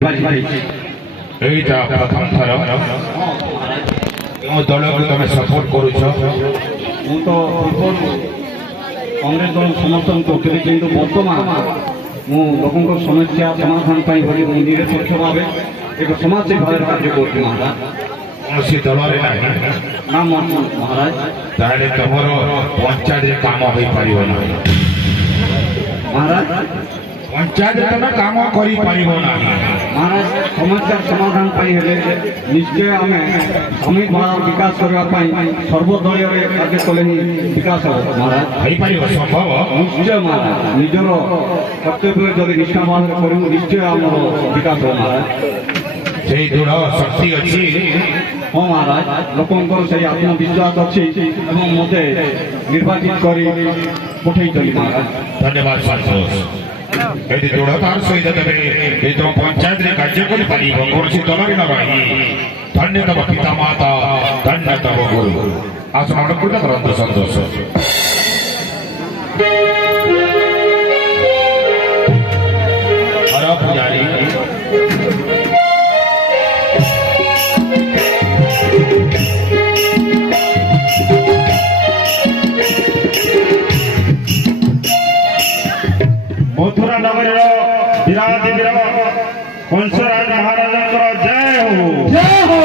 এইটা প্রথম থর কেউ দলকে তুমি সপোর্ট করুছ? ମୁଁ ତ ପୂର୍ବରୁ କଂଗ୍ରେସ ଦଳ ସମର୍ଥନ କରୁଥିଲି, କିନ୍ତୁ ବର୍ତ୍ତମାନ ମୁଁ ଲୋକଙ୍କ ସମସ୍ୟା ସମାଧାନ ପାଇଁ ବୋଲି ମୁଁ ନିରପେକ୍ଷ ଭାବେ ଏକ ସମାଜସେବୀ ଭାବରେ କାର୍ଯ୍ୟ କରୁଛି ମହାରାଜ। କୌଣସି ଦଳରେ ନାହିଁ ନା ମହାରାଜ। ତାହେଲେ ତମର ପଞ୍ଚାୟତରେ କାମ ହୋଇପାରିବ ନାହିଁ। ମହାରାଜ ପଞ୍ଚାୟତରେ ତମେ କାମ କରିପାରିବ ନାହିଁ। ମହାରାଜ, ସମସ୍ୟା ସମାଧାନ ପାଇଁ ହେଲେ ନିଶ୍ଚୟ ଆମେ ସାମୂହିକ ଭାବରେ ବିକାଶ କରିବା ପାଇଁ ସର୍ବଦଳୀୟରେ କାର୍ଯ୍ୟ କଲେ ହିଁ ବିକାଶ ହେବ ମହାରାଜ। ହେଇପାରିବ ସମ୍ଭବ? ନିଶ୍ଚୟ ମହାରାଜ, ନିଜର କର୍ତ୍ତବ୍ୟ ଯଦି ନିଷ୍ଠା ଭାବରେ କରିବୁ ନିଶ୍ଚୟ ଆମର ବିକାଶ ହେବ ମହାରାଜ। ସେଇ ଦୃଢ଼ ଶକ୍ତି ଅଛି? ହଁ ମହାରାଜ, ଲୋକଙ୍କର ସେଇ ଆତ୍ମବିଶ୍ୱାସ ଅଛି ଏବଂ ମୋତେ ନିର୍ବାଚିତ କରି ପଠେଇଛନ୍ତି ମହାରାଜ। ଧନ୍ୟବାଦ ସନ୍ତୋଷ। ଏଠି ଦୃଢ଼ତାର ସହିତ ତେବେ ଏ ତମ ପଞ୍ଚାୟତରେ କାର୍ଯ୍ୟ କରିପାରିବ, କୌଣସି ଦଳରେ ନ ରହି। ଧନ୍ୟ ତମ ପିତା ମାତା, ଧନ୍ୟ ତମ ଗୁରୁ। ଆସନ ଅନୁକୂଳ କରନ୍ତୁ ସନ୍ତୋଷ। ହର ପୂଜାରୀ मथुरा नगर विराट कंसराज महाराज जय हो।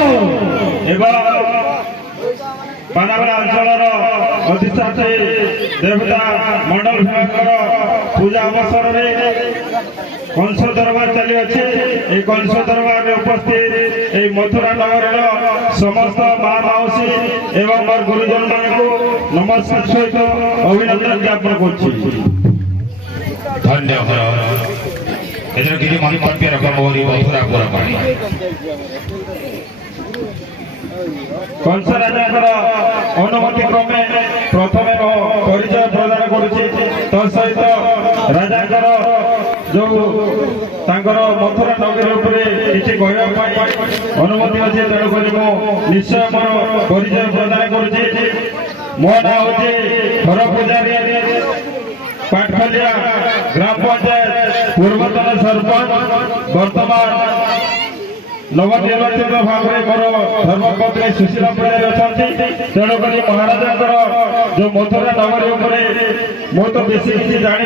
एवं बानावला अंचल अधिष्ठात्री देवता मंडल विभाग पूजा अवसर में कंस दरबार चली अच्छे। कंस दरबार में उपस्थित मथुरा नगर समस्त माँ मौसी एवं मोर गुरुजन मान को नमस्कार सहित अभिनंदन ज्ञापन कर धन्य हर एथर किसी मंतव्य रख मोरी मथुरा पुर पानी कंस राजा अनुमति क्रमे प्रथम परिचय प्रदान करुच्ची। तसहित राजा जो मथुरा नगर किसी कहवाई अनुमति अच्छे, तेणुक निश्चय मोर परिचय प्रदान करुच्ची। मो ना हूँ हर पूजारी पाटखलिया ग्राम पंचायत पूर्वतन सरपंच, वर्तमान नवनिर्वाचित भाव में मोर धर्मपत्नी सुशीला पूजारी अच्छा। तेणुक महाराज जो मथुरा नगरी मुझे तो बेसी किसी जानी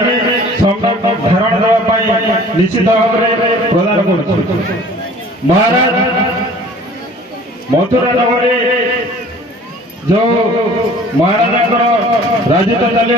धारणा देवाई निश्चित भाव में प्रदान कर महाराज। मथुरा नगरी जो महाराज राजत्व चली